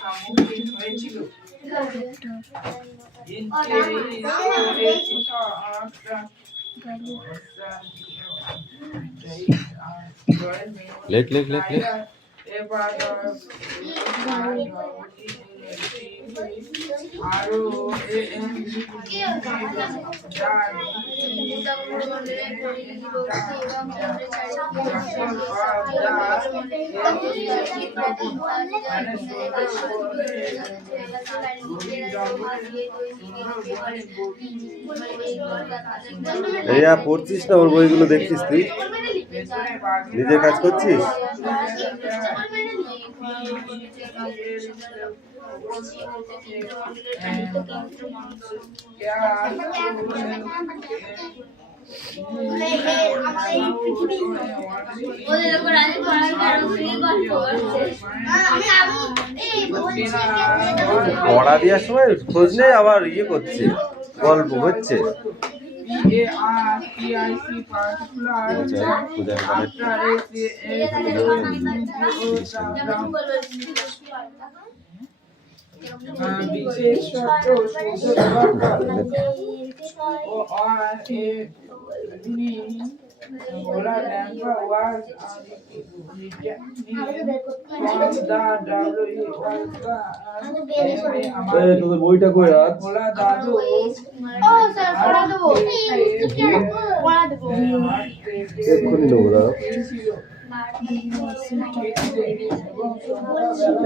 সম্মুখীন হয়েছিল। লেখ লেখ লেখ লেখ। আরো পড়ছিস না ওর বইগুলো দেখছিস তুই? নিজের কাজ করছিস? পড়া দেওয়ার সময় খোঁজ নেই, আবার ইয়ে করছে, গল্প হচ্ছে। তোদের বইটা কই রাখ? এক্ষুনি নেবো, দাঁড়াও।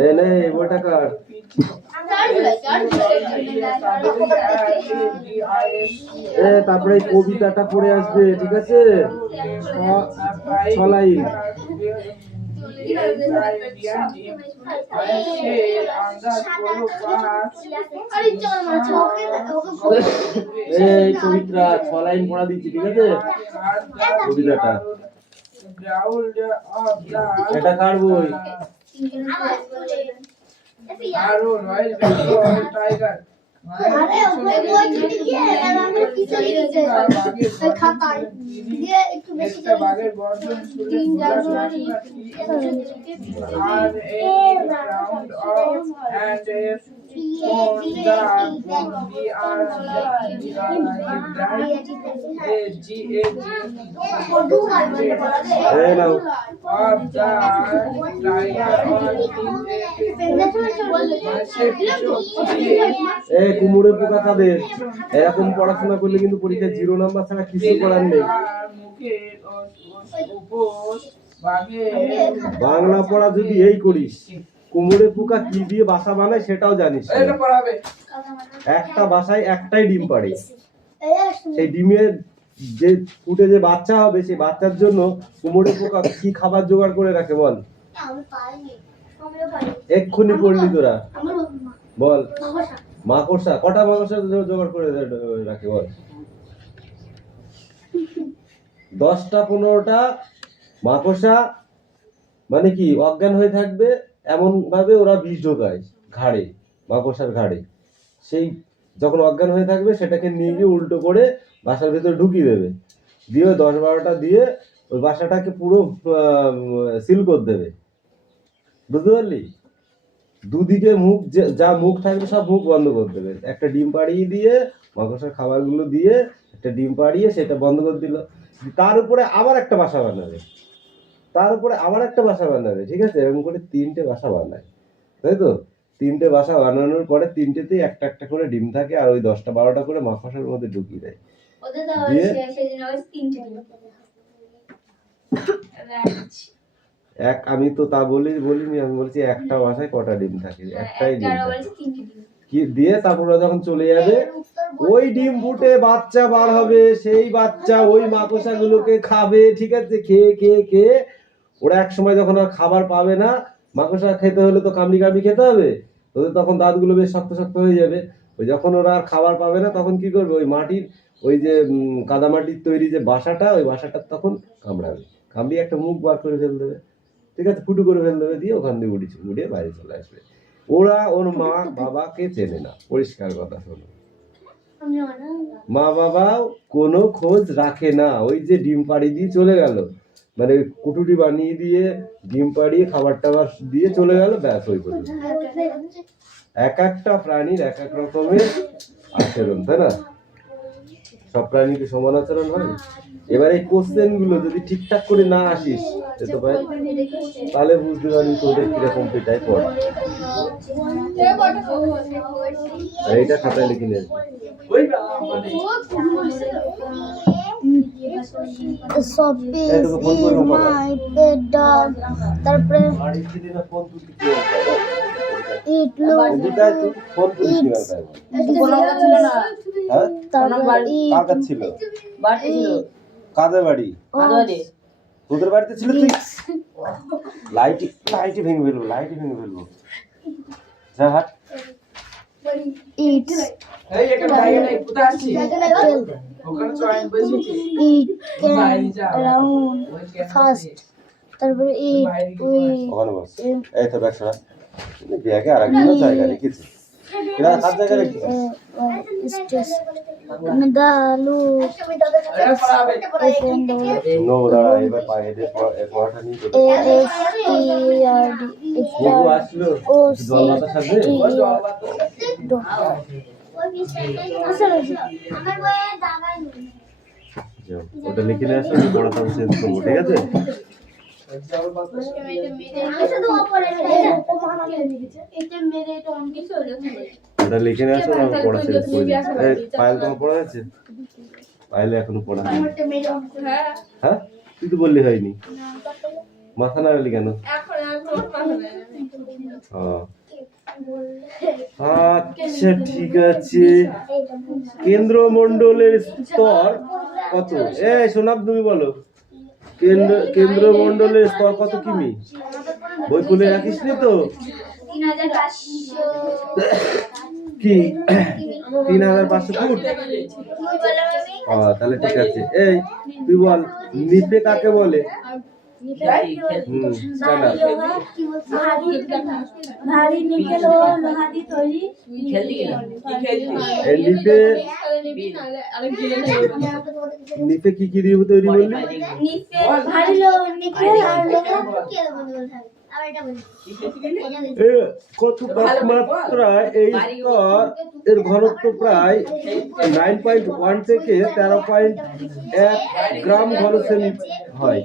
এই বইটা কার? তারপরে কবিতাটা পড়ে আসবে, ঠিক আছে? ছলাইন। এই পবিত্রা 6 লাইন পড়া দিচ্ছি, ঠিক আছে? কবিতাটা। এটা কার বই? আরো রয়্যাল বেঙ্গল টাইগার। বাঘের গর্জন শুনে কুমড়ো পোকা কাদের? এরকম পড়াশোনা করলে কিন্তু পরীক্ষায় 0 নাম্বার ছাড়া কিছু করার নেই। বাংলা পড়া যদি এই করিস, কুমড়ো পোকা কি দিয়ে বাসা বানায় সেটাও জানিস। একটা বাসায় একটাই ডিম পাড়ে, সেই ডিমের যে ফুটে যে বাচ্চা হবে, সেই বাচ্চার জন্য কুমড়ো পোকা কি খাবার জোগাড় করে রাখে বল? এক্ষুনি পড়লি তোরা, বল। মাকড়সা। কটা মাকড়সা জোগাড় করে রাখে বল? 10টা 15টা মাকড়সা। মানে কি, অজ্ঞান হয়ে থাকবে এমন ভাবে ওরা বিষ ঢোকায় ঘাড়ে, মাকড়সার ঘাড়ে। সেই যখন অজ্ঞান হয়ে থাকবে সেটাকে নিয়ে গিয়ে উল্টো করে বাসার ভেতরে ঢুকিয়ে দেবে, দিয়ে 10-12টা দিয়ে ওই বাসাটাকে পুরো সিল করে দেবে, বুঝতে পারলি? দুদিকে মুখ, যা মুখ থাকবে সব মুখ বন্ধ করে দেবে। একটা ডিম পাড়িয়ে দিয়ে, মাকড়সার খাবারগুলো দিয়ে একটা ডিম পাড়িয়ে সেটা বন্ধ করে দিল। তার উপরে আবার একটা বাসা বানাবে, তার উপরে আবার একটা বাসা বানাবে, ঠিক আছে? এরকম করে 3টে বাসা বানায়, তাই তো? 3টে বাসা বানানোর পরে 3টেতেই একটা একটা করে ডিম থাকে, আর ওই 10টা 12টা করে মাকড়সার মধ্যে ঢুকিয়ে দেয়। আমি তো তা বলিনি, আমি বলছি একটা বাসায় কটা ডিম থাকে, একটাই ডিম কি দিয়ে তারপর যখন চলে যাবে, ওই ডিম ফুটে বাচ্চা বার হবে, সেই বাচ্চা ওই মাকড়সা গুলোকে খাবে, ঠিক আছে? খেয়ে খেয়ে খেয়ে ওরা এক সময় যখন আর খাবার পাবে না, মাকড়সা খেতে হলে তো কামড়ি কামড়ি খেতে হবে, ওদের তখন দাঁতগুলো বেশ শক্ত শক্ত হয়ে যাবে। ওই যখন ওরা আর খাবার পাবে না, তখন কি করবে? ওই মাটির, ওই যে কাদামাটির তৈরি যে বাসাটা, ওই বাসাটা তখন কামড়াবে, কামড়িয়ে একটা মুখ বার করে ফেল দেবে, ঠিক আছে? ফুটু করে ফেল দেবে, দিয়ে ওখান দিয়ে উড়ে বাইরে চলে আসবে। ওরা ওর মা বাবাকে চেনে না, পরিষ্কার কথা। শোনো, মা বাবাও কোনো খোঁজ রাখে না, ওই যে ডিম পাড়ি দিয়ে চলে গেল, মানে কুটুরি বানিয়ে দিয়ে ডিম পাড়িয়ে খাবার টাবার দিয়ে চলে গেল, ব্যাস ওই পর্যন্ত। এক একটা প্রাণীর এক এক রকমের আচরণ, তাই না? সব প্রাণী কি সমান আচরণ হয়? এবার এই কোশ্চেন গুলো যদি ঠিকঠাক করে না আসিস তো ভাই, তাহলে বুঝতে পারবি তোদের কিরকম পেটাই পড়ে। এইটা খাতায় লিখে নিয়ে আসবি। তারপরে কাদের বাড়ি? তোদের বাড়িতে ছিল? তুই লাইটি ভেঙে ফেলবো, লাইটি ভেঙে ফেলবো। যা হাট। এই একটা জায়গা নাই, কোথায় আসছিস? ওখানে জয়েন্ট বসেছি। তারপরে ওখানে বস। এই তো ব্যাগটা ব্যাগে আর একটা জায়গা রেখেছি। এরা কার জায়গা রেখেছিস? নো দাঁড়া, এবার পায়ে দে, পড়াটা নিয়ে চলে। আসলো জলবাতা সাথে ওটা লিখে নিয়ে আসো, পড়াটা চেঞ্জ করবো, ঠিক আছে? ওটা লিখে নিয়ে আসো, পড়া চেঞ্জ করে দিই। পায়েল তোমার পড়া হয়েছে? পায়েল এখনো পড়া হয়নি। হ্যাঁ, তুই তো বললি হয়নি, মাথা নাড়ালি কেন? আচ্ছা ঠিক আছে। কেন্দ্রমণ্ডলের স্তর কত? সোনাব তুমি বলো, কেন্দ্রমণ্ডলের স্তর কত কিমি? বই খুলে রাখিস নি তো? কি 3500 ফুট? তাহলে ঠিক আছে। এই তুই বল, নিপে কাকে বলে? নিপে কি কি দিয়ে তৈরি বললি? কত তাপমাত্রায় এই স্তর এর ঘনত্ব প্রায় 9.1 থেকে 13.1 গ্রাম ঘনসেমি হয়।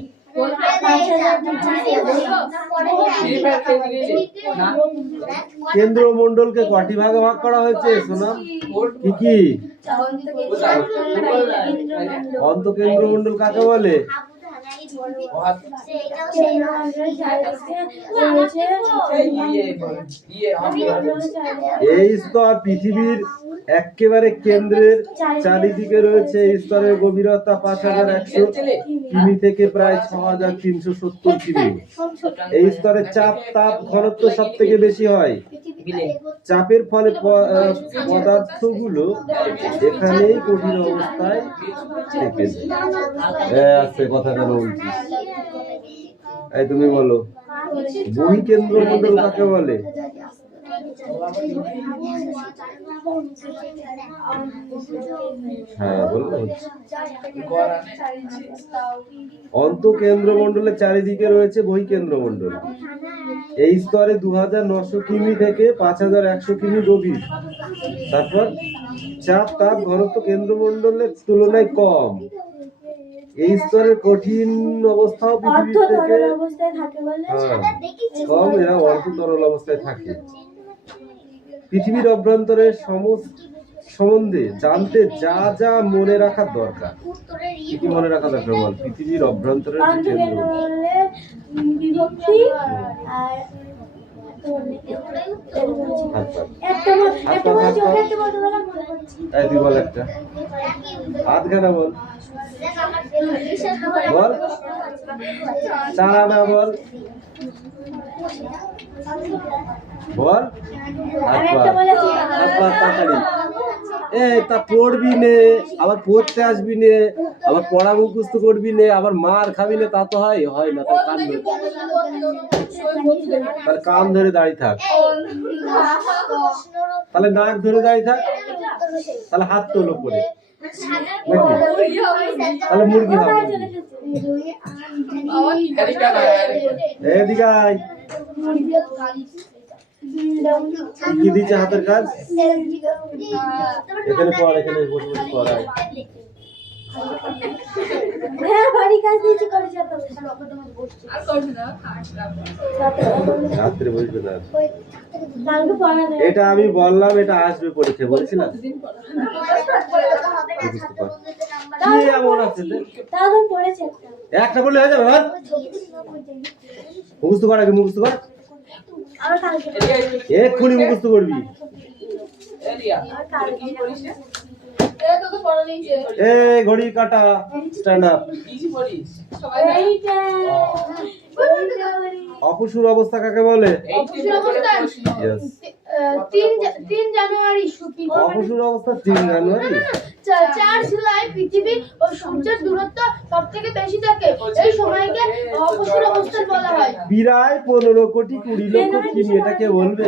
কেন্দ্রমণ্ডলকে কটি ভাগে ভাগ করা হয়েছে সোনা? কি কি? অন্তঃকেন্দ্রমণ্ডল কাকে বলে? এই স্তর পৃথিবীর একেবারে কেন্দ্রের চারিদিকে রয়েছে। এই স্তরের গভীরতা 5100 কিমি থেকে প্রায় 6370 কিমি। এই স্তরের চাপ, তাপ, ঘনত্ব সব থেকে বেশি হয়। চাপের ফলে পদার্থগুলো এখানেই কঠিন অবস্থায় থেকে যায়। আস্তে কথা কেন বলছিস? এই তুমি বলো, বহিঃকেন্দ্রমণ্ডল কাকে বলে? হ্যাঁ বললো। অন্তঃকেন্দ্রমণ্ডলের চারিদিকে রয়েছে বহিঃকেন্দ্রমণ্ডল। এই স্তরে 2900 কিমি থেকে 5100 কিমি গভীর। তারপর চাপ, তাপ, ঘনত্ব কেন্দ্রমণ্ডলের তুলনায় কম। এই স্তরের কঠিন অবস্থাও পৃথিবী থেকে কম, এরা অল্প তরল অবস্থায় থাকে। পৃথিবীর অভ্যন্তরের সম্বন্ধে জানতে যা যা মনে রাখার দরকার, কি কি মনে রাখা দরকার বল? পৃথিবীর অভ্যন্তরের তুই বল একটা হাতখানা বল, বল চারানা বল, বল হাত পা তাড়াতাড়ি। তা পড়বি নে, আবার পড়তে আসবি নে, আবার পড়া মুখস্থ করবি নে, আবার মার খাবি নে, তা তো হয় না। তাহলে কান ধরে দাঁড়িয়ে থাক, তাহলে নাক ধরে দাঁড়িয়ে থাক, তাহলে হাত তোলো করে, তাহলে মুরগি হবে। এদিকে আয়। কি দিচ্ছে হাতের কাজ? এখানে পড়, এখানে বসে বসে পড়ায়। রাত্রে বসবে না। এটা আমি বললাম, এটা আসবে পরীক্ষা, বলেছিলাম। কি এমন আছে একটা বললে হয়ে যাবে? মুখস্থ কর, আগে মুখস্থ কর, এক্ষুনি মুখস্থ করবি। এই ঘড়ি কাটা, স্ট্যান্ড আপ। অপসুর অবস্থা কাকে বলে? তিন জানুয়ারি অপসুর অবস্থা 3 জানুয়ারি। 4 জুলাই পৃথিবী ও সূর্যের দূরত্ব সবথেকে বেশি থাকে, এই সময়কে অপসুর অবস্থা বলা হয়। প্রায় 15 কোটি 20 লক্ষ কিমি, এটাকে বলবে?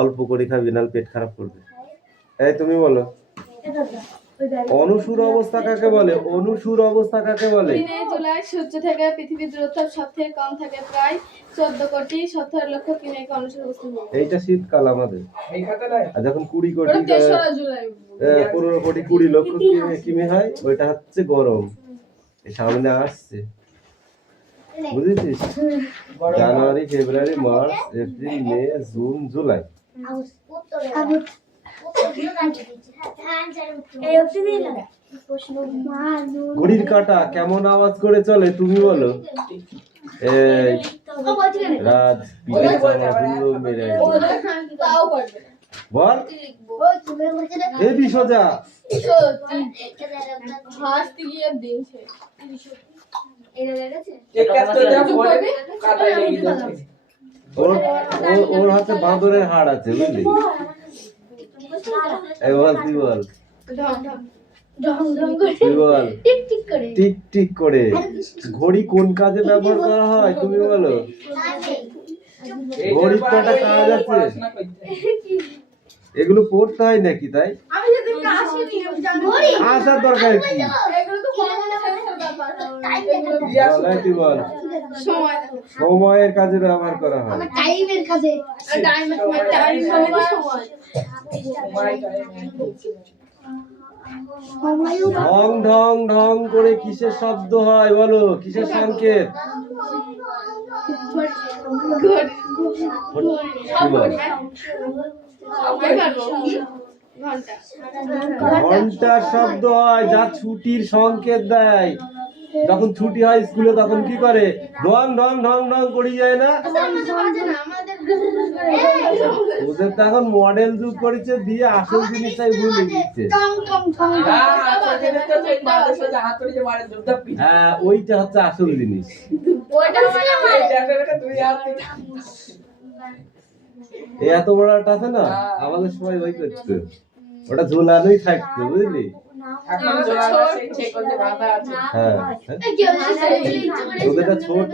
অল্প করে খাবি, নাহলে পেট খারাপ করবে। এই তুমি বলো, অনুসুর অবস্থা কাকে বলে? অনুসুর অবস্থা কাকে বলে? 3 জুলাই সূর্য থেকে পৃথিবীর দূরত্ব সবথেকে কম থাকে, প্রায় 14 কোটি 70 লক্ষ কিমি, অনুসুর অবস্থা বলে। এইটা শীতকাল আমাদের। আর যখন 20 কোটি 3 জুলাই 15 কোটি 20 লক্ষ কিমি হয়, ওইটা হচ্ছে গরম। এই সামনে আসছে, বুঝেছিস? জানুয়ারি, ফেব্রুয়ারি, মার্চ, এপ্রিল, মে, জুন, জুলাই। ঘড়ির কাঁটা কেমন আওয়াজ করে চলে তুমি বলো? এই রাজ পিঠে চামড়া পুরো মেরে বল, এই বিশজা ওর হাতে বাঁদরের হাড় আছে, বুঝলি? বল, তুই বল, টিক টিক করে। ঘড়ি কোন কাজে ব্যবহার করা হয় তুমি বলো? ঘড়ির তো একটা কাজ আছে, এগুলো পড়তে হয় নাকি? তাই আসার দরকার কি? তুই বল, সময়ের কাজে ব্যবহার করা হয়। ঢং ঢং ঢং করে কিসের শব্দ হয় বলো? কিসের সংকেত? ঘন্টার শব্দ হয়, যা ছুটির সংকেত দেয়। যখন ছুটি হয় স্কুলে তখন কি করে? ঢং ঢং ঢং ঢং করি যায় না? ওদের তো এখন মডেল যুগ করেছে, দিয়ে আসল জিনিসটাই ভুলে দিচ্ছে। হ্যাঁ, ওইটা হচ্ছে আসল জিনিস। এত বড় একটা আছে না, আমাদের সময় ওই করতো, ওটা ঝোলানোই থাকতো, বুঝলি? হ্যাঁ, ওদেরটা ছোট।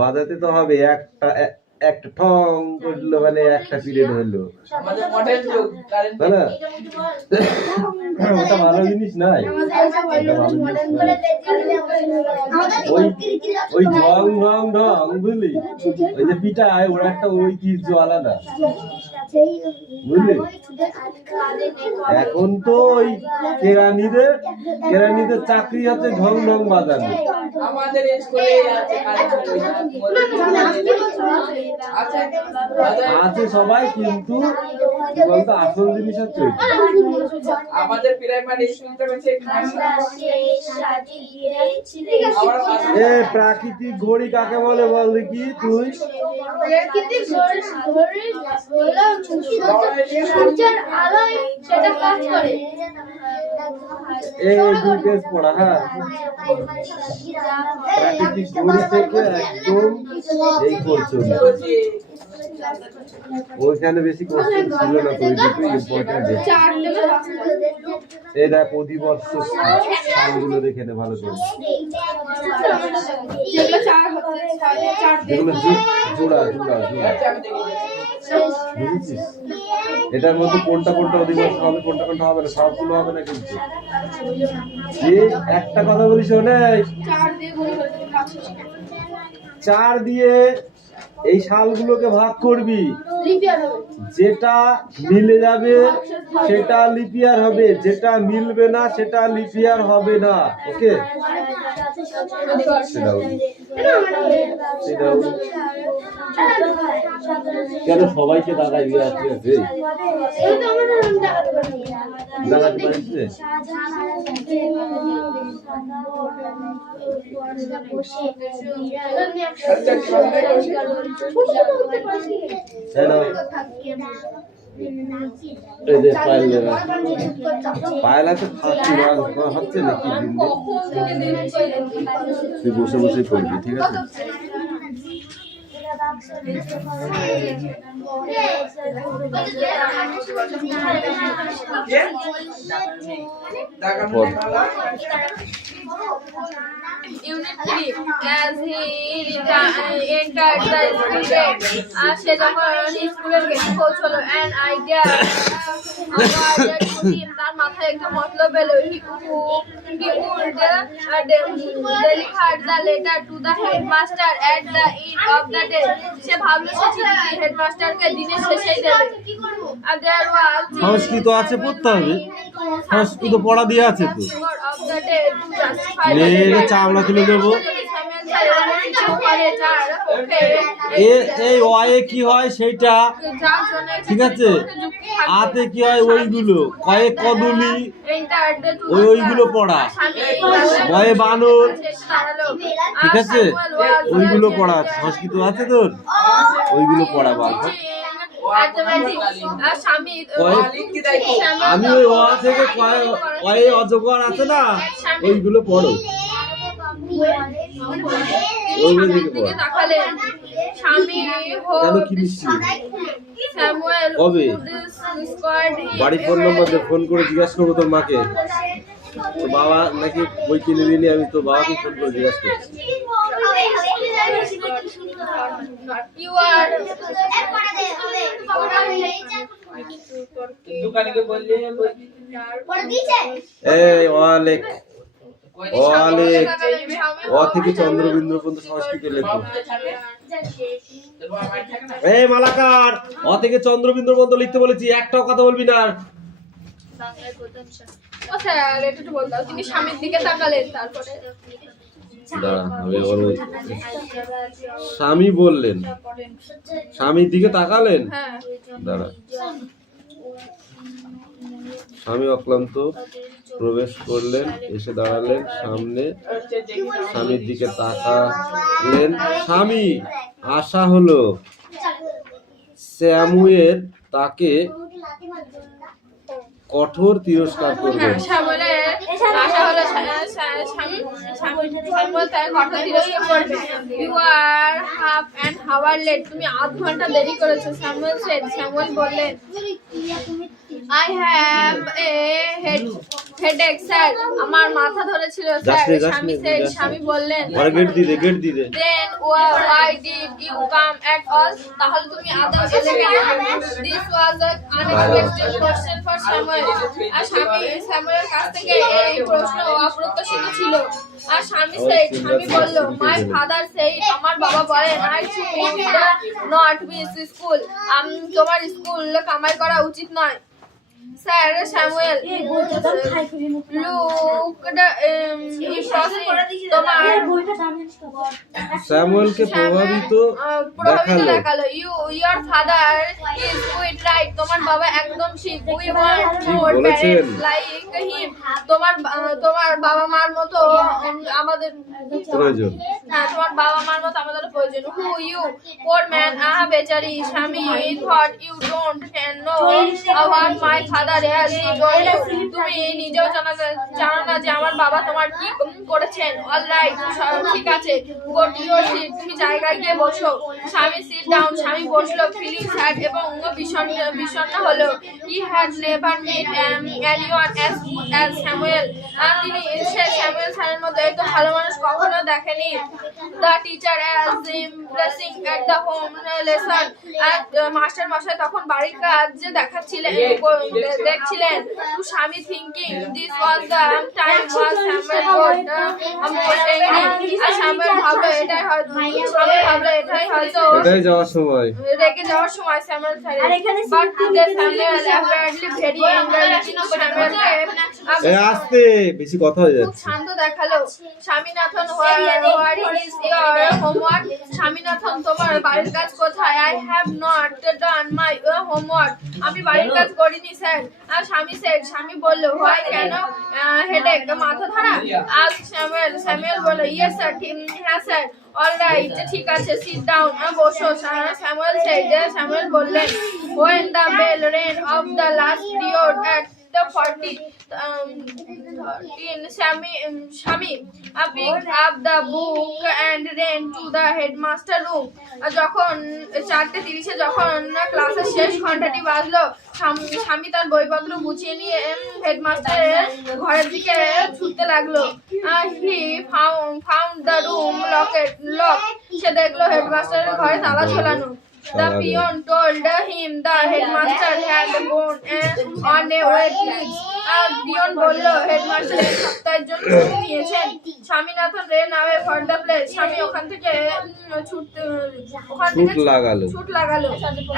বাজাতে তো হবে, একটা ঠং করলো মানে একটা পিরিয়ড হলো, ওটা ভালো জিনিস নাই। ওই ঢং ঢং ঢং, বুঝলি? ওই যে পিঠায় ওর একটা ঐতিহ্য আলাদা, বুঝলি? এখন তো ওই কেরানিদের চাকরি হচ্ছে ঢং ঢং বাজানো। আছে সবাই, কিন্তু কি বলতো আসল জিনিস হচ্ছে ওইটা। আমাদের প্রাইমারি স্কুলটা হচ্ছে এ প্রাকৃতিক ঘড়ি কাকে বলে বল দেখি তুই? প্রাকৃতিক ঘড়ি হলো সূর্যের আলোয় সেটা কাজ করে। এই দুই পেজ পড়া, হ্যাঁ। প্রাকৃতিক ঘড়ি থেকে একদম এই পর্যন্ত ওইখানে বেশি কোশ্চেন ছিল না, তো ওইটুকু ইম্পর্টেন্ট। এই দেখ অধিবর্ষ সালগুলো দেখে নে ভালো করে, যেগুলো জোড়া জোড়া জোড়া, বুঝেছিস? এটার মধ্যে কোনটা কোনটা অধিবর্ষ হবে, কোনটা কোনটা হবে না, সবগুলো হবে না কিন্তু। যে একটা কথা বলি শোনে, 4 দিয়ে এই সালগুলোকে ভাগ করবি, যেটা মিলে যাবে সেটা লিপিয়ার হবে, যেটা মিলবে না সেটা লিপিয়ার হবে না। ওকে, কেন সবাইকে দাগাই দিয়ে আসছে? দাগাতে পারিস রে? পায়েল আছে হচ্ছে নাকি? তুই বসে বসে করবি, ঠিক আছে? Unit 3, as he entered the school gate, সে যখন স্কুলের গেটে পৌঁছলো, an idea occurred to him, তার মাথায় একটা মতলব এলো। He would deliver the letter to the headmaster at the end of the day. সে ভাবলো সে চিঠি হেডমাস্টারকে দিনের শেষেই দেবে। And there was সংস্কৃত আছে, পড়তে হবে, সংস্কৃত পড়া দিয়ে আছে তো। of the day to justify মেয়ের চামড়া তুলে দেবো। এই ওয়ে কি হয় সেইটা, ঠিক আছে? আতে কি হয় ওইগুলো, কয়েক কদলি ওইগুলো পড়া, ভয়ে বানর, ঠিক আছে? ওইগুলো পড়া সংস্কৃত আছে তোর, ওইগুলো পড়া বার। আমি ওই অ থেকে কয়ে অজগর আছে না, ওইগুলো পড়ো, ওইগুলো দিকে পড়ো। কেন কি মিষ্টি কবে বাড়ি ফোন নম্বর দে, ফোন করে জিজ্ঞাসা করবো তোর মাকে। তো বাবা নাকি বই কিনে দিলি, আমি তো বাবাকে ফোন করে জিজ্ঞাসা করছি। এই ওয়ালেক ওয়ালেক অ থেকে চন্দ্রবিন্দু পর্যন্ত সংস্কৃত লেখো। এই মালাকার, অ থেকে চন্দ্রবিন্দু পর্যন্ত লিখতে বলেছি, একটাও কথা বলবি না। তিনি স্বামীর দিকে তাকালেন, তারপরে স্বামী বললেন, স্বামীর দিকে তাকালেন। দাঁড়া, স্বামী অক্লান্ত প্রবেশ করলেন, এসে দাঁড়ালেন সামনে, স্বামীর দিকে তাকালেন। স্বামী আশা হলো স্যামুয়েল তাকে কঠোর তিরস্কার করবেন। তুমি 8 ঘন্টা দেরি করেছো, স্যামুয়েল said. স্যামুয়েল বললেন, I have a headache, sir. আমার মাথা ধরেছিল, স্যার। স্বামী বললেন, gate দিদে। Then why did you come at all? তাহলে তুমি আদৌ এলে কেন? This was an unexpected question for Samuel. আর স্যামুয়েলের কাছ থেকে এই প্রশ্ন অপ্রত্যাশিত ছিল। আর স্বামী বলল, My father said, আমার বাবা বলেন, I should not miss school. তোমার স্কুল কামাই করা উচিত নয়। Sir Samuel, তোমার স্যামুয়েলকে প্রভাবিত দেখালো। Your father is good, right? তোমার বাবা একদম ঠিক। We want ঠিক more বলেছেন। parents like him. তোমার বাবা মার মতো আমাদের প্রয়োজন। হ্যাঁ, তোমার বাবা মার মতো আমাদের প্রয়োজন। Who you? Poor man, আহা বেচারি স্বামী, thought you don't know about my father as he told you. তুমি নিজেও জানো না যে আমার বাবা তোমার কি করেছেন। All right, ঠিক আছে, go to your seat. তুমি জায়গায় গিয়ে বসো। স্বামী sit down. স্বামী বসলো, feeling sad এবং বিষণ্ণ হলো। He had never met anyone as good as Samuel. আর তিনি স্যামুয়েল স্যারের মতো এত ভালো মানুষ কখনো দেখেনি। The teacher as impressing at the home lesson. আর মাস্টার মশাই তখন বাড়ির কাজ যে দেখছিলেন। To স্বামী thinking this was the time was Samuel got most angry. R Samuel ভাবলো এটাই হয়তো এটাই যাওয়ার সময়। রেগে যাওয়ার সময় স্যামুয়েল স্যারের। But today Samuel apparently very angry. কিন্তু স্যামুয়েলকে এই আস্তে বেশি কথা হয়ে খুব যাচ্ছে। শান্ত দেখালো। Swaminathan, what is your homework? Swaminathan, তোমার বাড়ির কাজ কোথায়? I have not done my homework. আমি বাড়ির কাজ করিনি স্যার। আর স্বামী বলল, why, কেন? হেডেক, মাথা ধরা? আজ স্যামুয়েল বলল, yes sir, হ্যাঁ স্যার। All right, ঠিক আছে, sit down, বসো। স্যামুয়েল বললেন, when the bell rang of the last period at the 13, Shami picked up the book and ran to the headmaster room. যখন 4:30 যখন ক্লাসের শেষ ঘন্টাটি বাজলো, স্বামী তার বইপত্র গুছিয়ে নিয়ে হেডমাস্টারের ঘরের দিকে ছুটতে লাগলো। He found the room locked. সে দেখলো হেডমাস্টারের ঘরে তালা ঝোলানো। The peon told him the headmaster had gone on a wet leave. Peon বলল হেডমাস্টার এই সপ্তাহের জন্য ছুটি নিয়েছেন। Swaminathan ran away for the place. স্বামী ওখান থেকে ছুট লাগালো।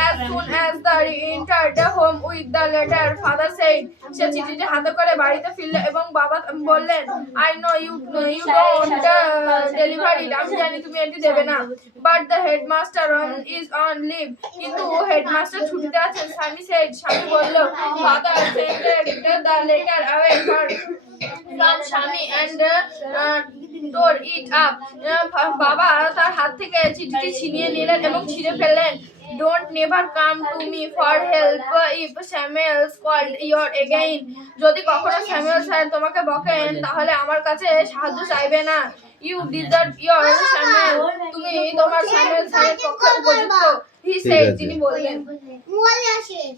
As soon as they entered the home with the letter, father said, সে চিঠিটি হাতে করে বাড়িতে ফিরল এবং বাবা বললেন, I know you don't deliver it. আমি জানি তুমি এটি দেবে না। But the headmaster is on leave. কিন্তু হেডমাস্টার ছুটিতে আছেন। স্বামী বলল, father sent the letter away from স্বামী and tore it up. বাবা তার হাত থেকে চিঠিটি ছিনিয়ে নিলেন এবং ছিঁড়ে ফেললেন। Don't never come to me for help if Samuel called you again. যদি কখনো স্যামুয়েল স্যার তোমাকে বকেন তাহলে আমার কাছে সাহায্য চাইবে না। You deserve your Samuel. তুমি তোমার স্যামুয়েল স্যারের পক্ষে উপযুক্ত। He said, তিনি বললেন।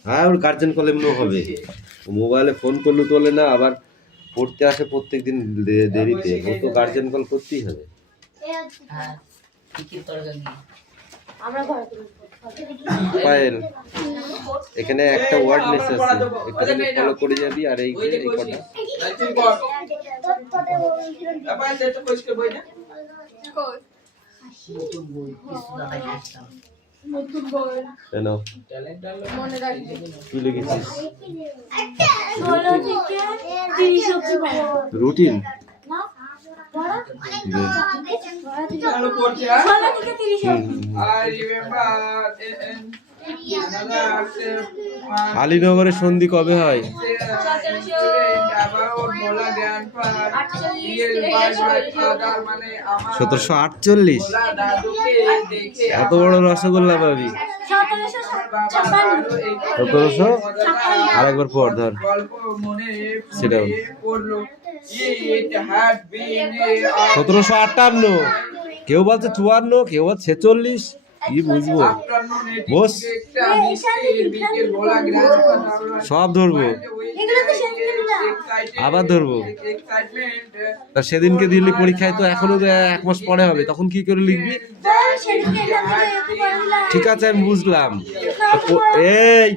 হ্যাঁ, ওর গার্জেন কল এমনি হবে। মোবাইলে ফোন করলে তোলে না, আবার পড়তে আসে প্রত্যেকদিন দেরিতে। ও তো গার্জেন কল করতেই হবে। পায়েল, এখানে একটা ওয়ার্ড লেস আছে, এটা ফলো করে যাবি। আর এই যে এই কটা কেন কি লিখেছিস? রুটিন আলীনগরের সন্ধি কবে হয়? 1748। এত বড় রসগোল্লা পাবি? 1700 আরেকবার পর ধর সেটা 1758। কেউ বলছে 54, কেউ বলছে 46। কি বুঝবো? বস সব ধরবো, আবার ধরবো। তা সেদিনকে দিল্লি পরীক্ষায় তো এখনো 1 মাস পরে হবে, তখন কি করে লিখবি? ঠিক আছে, আমি বুঝলাম। এই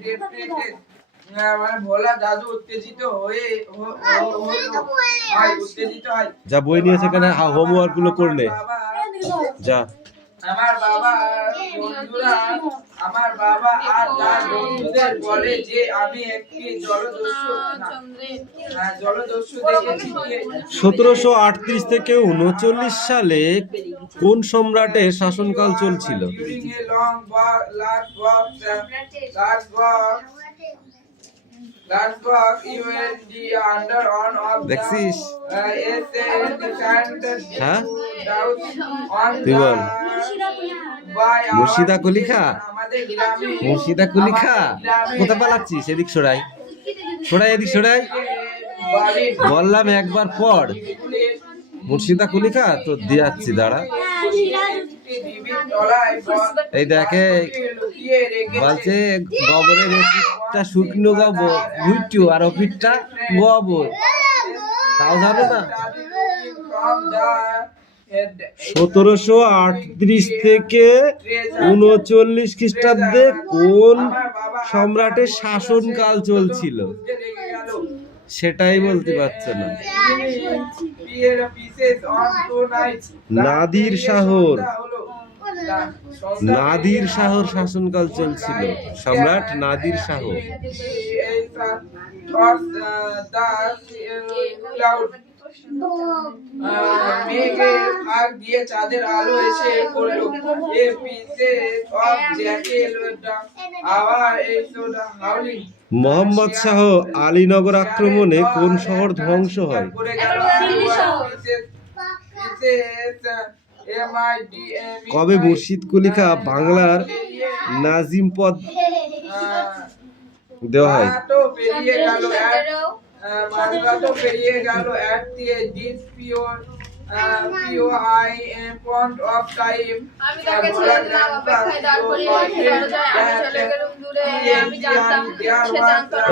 যা বই নিয়ে সেখানে হোমওয়ার্ক গুলো করলে যা। আমার বাবা বন্ধুরা আমার বাবা আর তার বন্ধুদের বলে যে আমি একটি জলদস্যু দেখেছি। 1738 থেকে 39 সালে কোন সম্রাটের শাসনকাল চলছিল? দেখছিস? হ্যাঁ তুই বল। মুর্শিদা কুলিখা, মুর্শিদা কুলিখা কোথায় পালাচ্ছিস? এদিক সরাই, সরাই, এদিক সরাই। বললাম একবার পড়। মুর্শিদা কুলিখা তো দিয়াচ্ছি, দাঁড়া। এই দেখে বলছে গোবরের অফিটটা শুকনো গোবর ভুট্টু আর অফিটটা গোবর, তাও জানো না? 1738 থেকে 39 খ্রিস্টাব্দে কোন সম্রাটের শাসনকাল চলছিল সেটাই বলতে পারছে না। নাদির শাহর, নাদির শাহর শাসনকাল চলছিল, সম্রাট নাদির শাহ। মেঘের ফাঁক দিয়ে চাঁদের আলো এসে পড়লো। মোহাম্মদ শাহ আলীনগর আক্রমণে কোন শহর ধ্বংস হয়? কবে মুর্শিদ কুলিখা বাংলার নাজিম পদ দেওয়া হয়?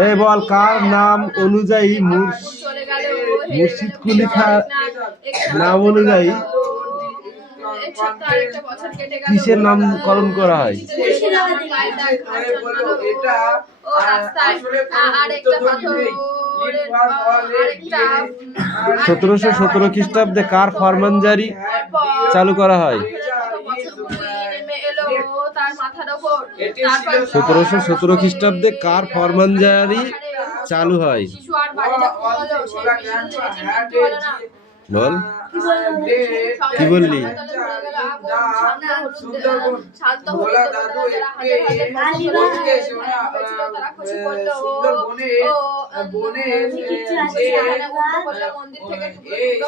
এই বল, কার নাম অনুযায়ী মুর্শিদ কুলিখার নাম অনুযায়ী কিসের নামকরণ করা হয়? 1717 খ্রিস্টাব্দে কার ফরমানজারি চালু করা হয়? 1717 খ্রিস্টাব্দে কার ফরমানজারি চালু হয়? বল, কি বললি?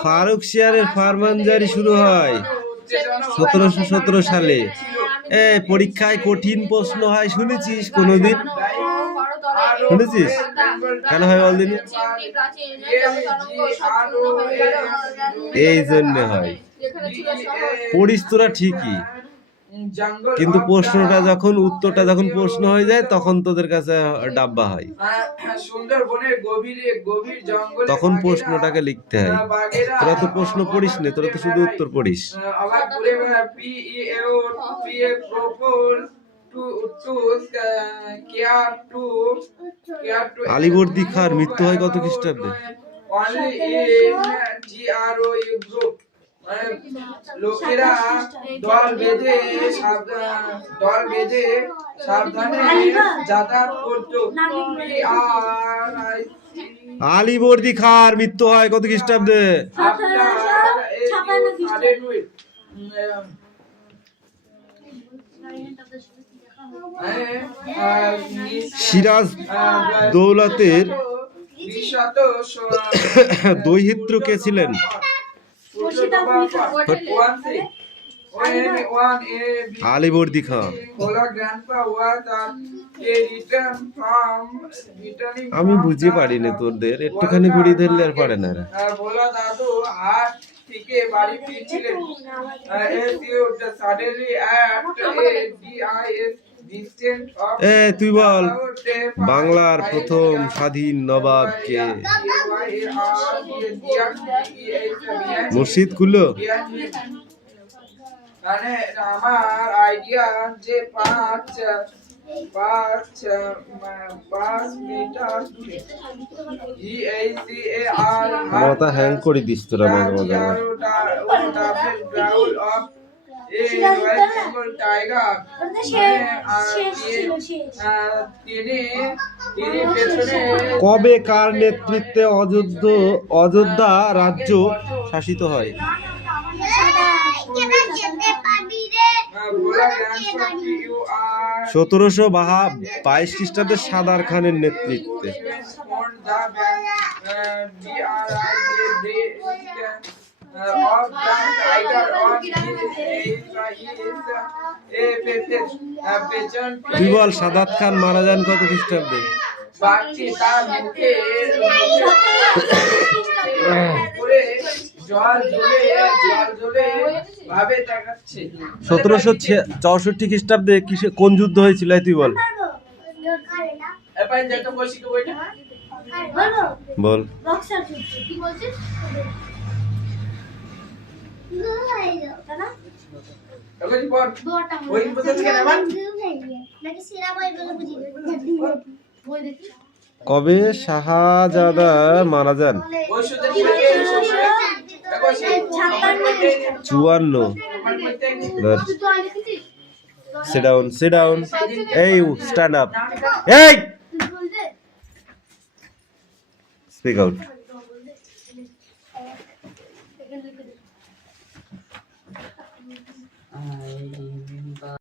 ফারুক শিয়ারের ফরমানজারি শুরু হয় 1717 সালে। পরীক্ষায় কঠিন প্রশ্ন হয়, শুনেছিস কোনোদিন? শুনেছিস? কেন হয় বল দিন? এই জন্য হয়। পড়িস তোরা ঠিকই, কিন্তু প্রশ্নটা যখন উত্তরটা যখন প্রশ্ন হয়ে যায় তখন তোদের কাছে ডাব্বা হয়, তখন প্রশ্নটাকে লিখতে হয়। তোরা তো প্রশ্ন পড়িস না, তোরা তো শুধু উত্তর পড়িস। আলীবর্দী খাঁর মৃত্যু হয় কত খ্রিস্টাব্দে? লোকেরা দল বেঁধে সাবধানে যাতায়াত করতো। আলীবর্দী খাঁর মৃত্যু হয় কত খ্রিস্টাব্দে? সিরাজ দৌলতের দৌহিত্র কে ছিলেন? আলীবর্দী খাঁ। আমি বুঝতে পারিনি তোদের, একটুখানি ঘুরি ধরলে আর পারে না। থেকে বাড়ি ফিরছিলেন। তুই বল, বাংলার প্রথম স্বাধীন নবাব কে? মুর্শিদ কুল্লো। মানে আমার আইডিয়া যে 5 মিটার মাথা হ্যাং করে দিস তোরা মাঝে মাঝে। এ রয়্যাল বেঙ্গল টাইগার তিনি পেছনে কবে কার নেতৃত্বে অযোধ্যা রাজ্য শাসিত হয়? ভোলা গ্র্যান্ড ইউ আর 1722 খ্রিস্টাব্দে সাদার খানের নেতৃত্বে। তুই বল সাদাত খান মারা যান কত খ্রিস্টাব্দে? বাঘটি তার মুখে করে জল জ্বলে ভাবে তাকাচ্ছে। 1764 খ্রিস্টাব্দে কোন যুদ্ধ হয়েছিল তুই বল? এবার যেটা বসি তো বইটা বল। কি বলছিস? এখন পর দুয়ারটা ওই বলতে কেন আবার বই দেখি। কবে শাহজাদা মারা যান? ওই সুদের বইতে দেখো সে 54। তুই তো আগে লিখেছিস? sit down এই stand up এই তুই বলতে speak out